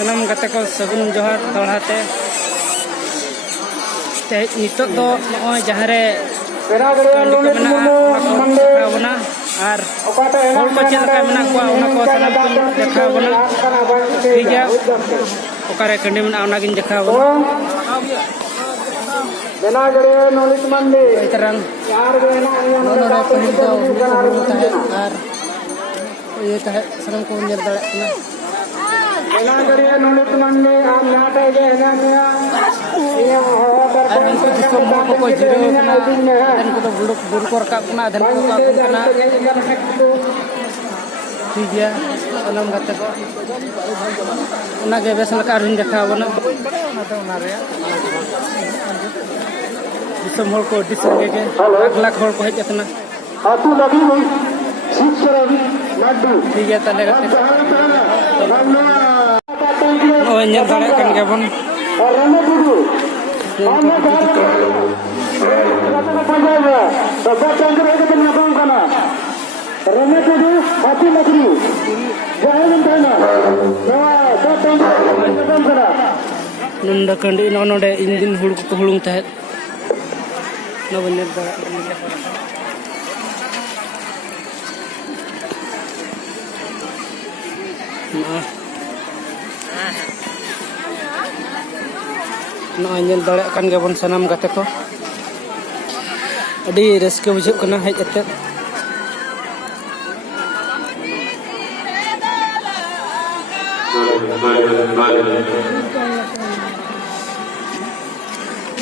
Sanam kata ko sagun johar dolhate te nitok do noy jahare kandi ko mena ona ar hol ko chel ka mena ko ona ko sanam ko dekha bona tiga okare kandi mena ona gin dekha bona bena gare nolis mande terang yar bena nono do pahil do ar ye tah sanam ko nyel dala na Nagariya nulit mandi am nata je nanya iya hodar ko disombo ko jiro na dan ko buluk burkor ka na dan ko na tiga salam kata ko ona ge besal ka rin dekha bona ata ona re disombo ko disage ge lakh hol ko hej atna atu lagi sikra laddu tiga tale kata oh nyar dale kan gabon rame dulu rame dulu kata panjang bapak tangger itu penabang kana rame dulu hati negeri jangan tanya nah bapak penabang kana nunda kandi nono de injin hulung tahet no bener dale nah Noy nyel dale kan gabon sanam gate ko adi reske bujuk kana hej atet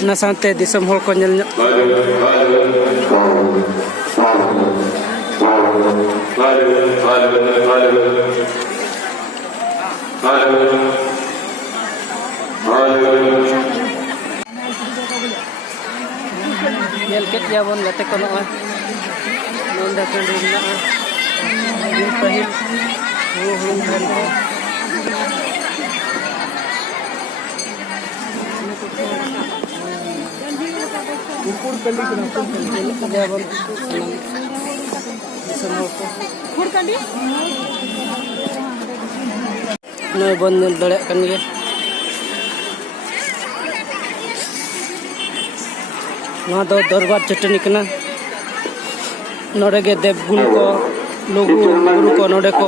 na sante disam hol ko nyel Nyel ket jabon gate ko noy nonda kandi na din pahil hulung kan ko ukur kandi ko jabon sanam ko ukur kandi noy bon nyel dale kan ge ना दो दरबार चटनी कना नोडे के देवगुण को लोगु गुरु को नोडे को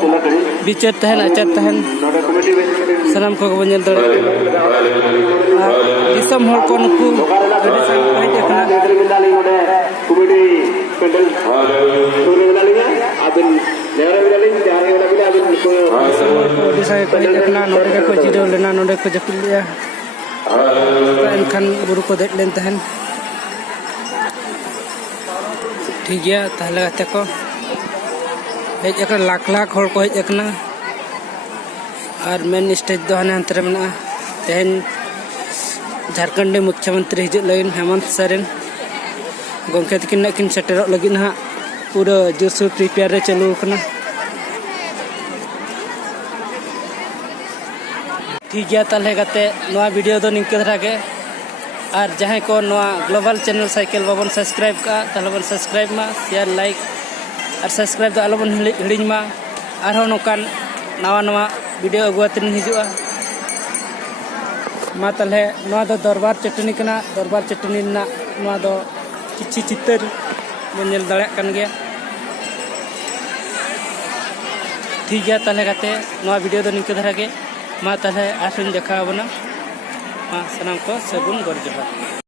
बिचर तहन अचर तहन सनम को बनेल दरे दिसम हर को नुकु गडी सा हज कना कमेटी पेंडल तोरे गलालिया आबिन नेरे गलालिन जारे गलाबिला आबिन को गडी सा हज कना नोडे को जिरो लेना नोडे को जपिलिया एनखान गुरु को देख लेन तहन ठीक है ताहले गते को हज एक लाख लाख हर को हज एकना और मेन स्टेज दो हाने अंतरे मना तेहन झारखंड मुख्यमंत्री हिजुग लगिन हेमंत सोरेन गोंके तकिन किन सेटेरो लगिन हा पूरा जोरसोर प्रिपेयर रे चालू कना ठीक है ताहले गते नवा वीडियो दो निंके धरा के और जहाँ को नवा ग्लोबल चैनल साइकिल बाबन सब्सक्राइब का ताहले बन सब्सक्राइब मा शेयर लाइक और सब्सक्राइब दो आलोबन हिड़िñ मा और नोकान नवा नवा वीडियो अगुआतिन हिजुआ मा ताहले नवा दो दरबार चटनी कना दरबार चटनी ना नवा दो किछि चितर बन नेल दाड़े कान गया ठीक है ताहले गते नवा वीडियो दो निंके धरा के मा ताहले आसुन देखा बना मा सनाम को सगुन गोर जोहार।